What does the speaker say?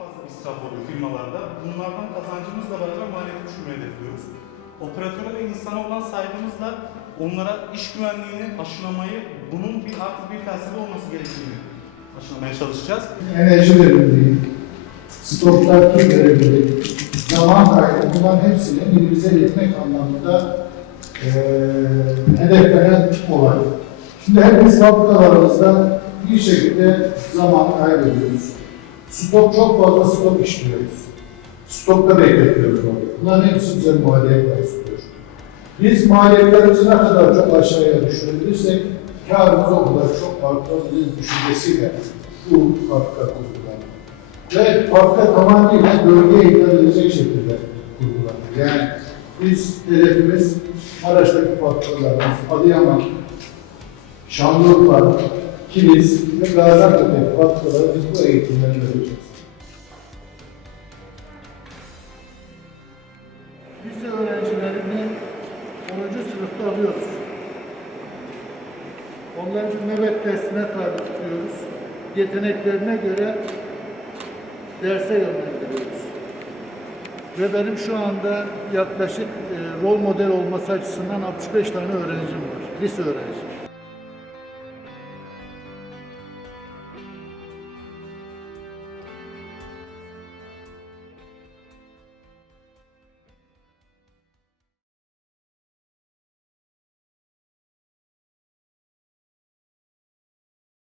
fazla israf oluyor firmalarda. Bunlardan kazancımızla beraber maliyeti düşürmeyi hedefliyoruz. Operatöre ve insana olan saygımızla onlara iş güvenliğini aşılamayı, bunun bir artı bir felsefe olması gerektiğini aşılamaya çalışacağız. enerji verimliliği, stoklar tüm verimliliği, zaman kaybı bunların hepsini minimize etmek anlamında eee hedeflenen olay. Şimdi hepimiz fabrikalarımızda bir şekilde zaman kaybediyoruz. Stok çok fazla stok işliyoruz. Stokta bekletiyoruz. Bunların hepsi bize maliyetler istiyor. Biz maliyetlerimizi ne kadar çok aşağıya düşürebilirsek karımız o kadar çok artabilir düşüncesiyle bu fabrika kurgulanır. Ve fabrika tamamıyla bölgeye ithal edilecek şekilde kurgulanır. Yani biz hedefimiz Maraş'taki fabrikalarımız, Adıyaman, Şanlıurfa, Kilis ve Gaziantep'teki fabrikalara biz bu eğitimleri vereceğiz. Lise öğrencilerini 10. sınıfta alıyoruz. Onları nöbet testine tabi tutuyoruz. Yeteneklerine göre derse yönlendiriyoruz. Ve benim şu anda yaklaşık e, rol model olması açısından 65 tane öğrencim var. Lise öğrenci.